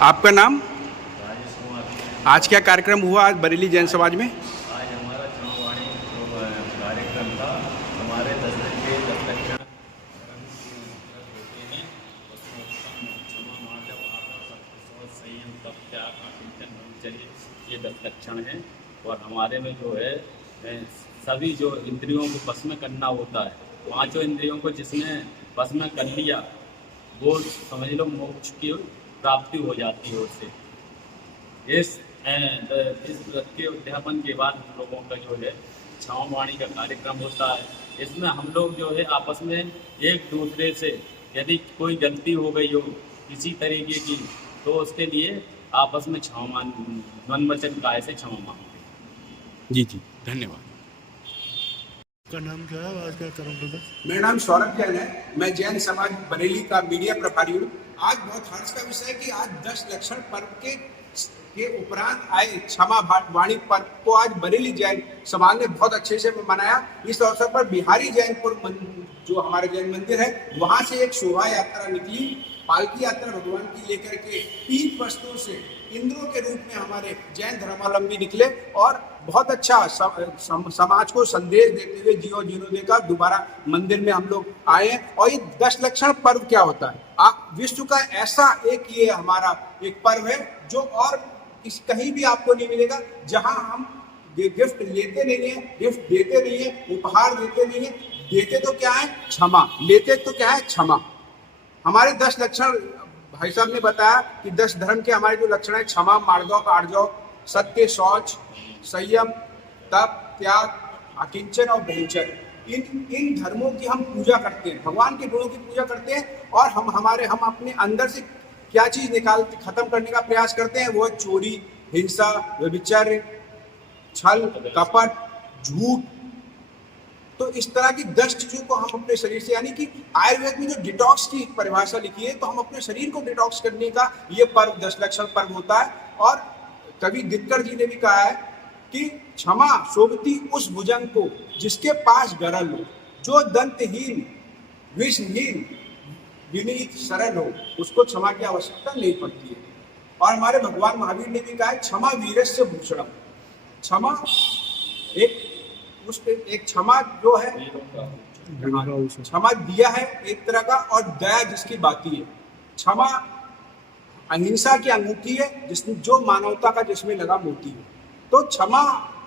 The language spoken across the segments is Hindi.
आपका नाम? राजेश कुमार। आज क्या कार्यक्रम हुआ आज बरेली जैन समाज में? आज हमारा क्षमावाणी कार्यक्रम था। हमारे 10 दिन के दस्तक्षण होते हैं, उसमें क्षमा मार्जव आदर सत्य संयम तप त्याग अकिंचन ब्रह्मचर्य ये दस्तक्षण हैं। और हमारे में जो है सभी जो इंद्रियों को वश में करना होता है, पांचों इंद्रियों को जिसने वश में कर लिया वो समझ लो मोक्ष की प्राप्ति हो जाती है उससे। इस व्रत के उद्यापन के बाद हम लोगों का जो है क्षमावाणी का कार्यक्रम होता है। इसमें हम लोग जो है आपस में एक दूसरे से यदि कोई गलती हो गई हो किसी तरीके की तो उसके लिए आपस में क्षमा मन वचन काय से क्षमा मांगते हैं। जी जी, धन्यवाद। का नाम क्या है? आज क्या कार्यक्रम था? मेरा नाम सौरभ जैन है। मैं जैन समाज बरेली का मीडिया प्रभारी हूँ। आज बहुत हर्ष का विषय है कि आज 10 लक्षण पर्व के उपरांत आए क्षमा वाणी पर्व को आज बरेली जैन समाज ने बहुत अच्छे से मनाया। इस अवसर पर बिहारी जैनपुर जो हमारे जैन मंदिर है वहां से एक शोभा यात्रा निकली, पालकी यात्रा भगवान की लेकर के 3 वस्तुओं से इंद्रों के रूप में हमारे जैन धर्मावलंबी निकले और बहुत अच्छा समाज को संदेश देते हुए जियो जीर्णोदय का दोबारा मंदिर में हम लोग आए हैं। और ये 10 लक्षण पर्व क्या होता है? विश्व का ऐसा एक ये हमारा एक पर्व है जो और कहीं भी आपको नहीं मिलेगा, जहां हम गिफ्ट लेते नहीं है, गिफ्ट देते नहीं है, उपहार देते नहीं है। देते तो क्या है? क्षमा। लेते तो क्या है? क्षमा। हमारे 10 लक्षण भाई साहब ने बताया कि 10 धर्म के हमारे जो लक्षण है क्षमा, मार्जव, आर्जव, सत्य, शौच, संयम, तप, त्याग, अकिंचन और ब्रह्मचर्य। इन धर्मों की हम पूजा करते हैं, भगवान के गुणों की पूजा करते हैं और हम अपने अंदर से क्या चीज खत्म करने का प्रयास करते हैं? वो है चोरी, हिंसा, व्यभिचार, छल, कपट, झूठ। तो इस तरह की 10 चीजों को हम अपने शरीर से, यानी कि आयुर्वेद में जो डिटॉक्स की परिभाषा लिखी है, तो हम अपने शरीर को डिटॉक्स करने का ये पर्व 10 लक्षण पर्व होता है। और कवि दिनकर जी ने भी कहा है कि क्षमा शोभती उस भुजंग को जिसके पास गरल हो, जो दंतहीन विषहीन विनीत सरल हो, उसको क्षमा की आवश्यकता नहीं पड़ती है। और हमारे भगवान महावीर ने भी कहा है क्षमा वीरस्य भूषणम। क्षमा एक क्षमा जो है, क्षमा दिया है एक तरह का, और दया जिसकी बाती है। क्षमा अहिंसा की अंगूठी है, जो मानवता का जिसमें लगा मोती है। तो क्षमा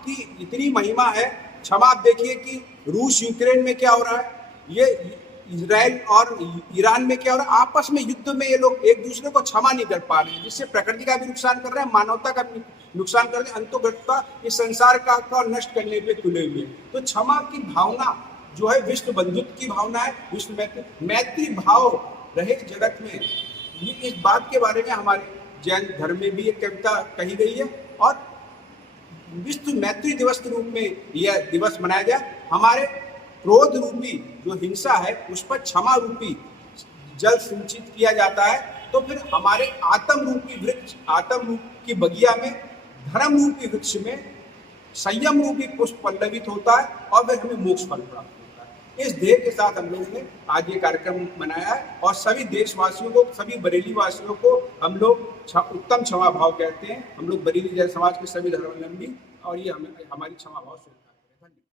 की इतनी महिमा है। क्षमा आप देखिए कि रूस यूक्रेन में क्या हो रहा है, ये इजराइल और ईरान में क्या हो रहा है, आपस में युद्ध में ये लोग एक दूसरे को क्षमा नहीं कर पा रहे हैं, जिससे प्रकृति का भी नुकसान कर रहे हैं, मानवता का भी नुकसान कर रहे हैं, अंतोगतता इस संसार का नष्ट करने पे तुले हुए। तो क्षमा की भावना जो है विश्व बंधुत्व की भावना है, विश्व मैत्री भाव रहे जगत में। ये इस बात के बारे में हमारे जैन धर्म में भी एक कविता कही गई है और विश्व मैत्री दिवस के रूप में यह दिवस मनाया जाए। हमारे क्रोध रूपी जो हिंसा है उस पर क्षमा रूपी जल सिंचित किया जाता है, तो फिर हमारे आत्म रूपी वृक्ष, आत्म रूप की बगिया में, धर्म रूपी वृक्ष में संयम रूपी पुष्प पल्लवित होता है और फिर हमें मोक्ष फल प्राप्त होता है। इस ध्येय के साथ हम लोगों ने आज ये कार्यक्रम मनाया है और सभी देशवासियों को, सभी बरेली वासियों को हम लोग उत्तम क्षमा भाव कहते हैं। हम लोग बरेली जैन समाज के सभी धर्मावलंबी और ये हमारी क्षमा भाव स्वीकार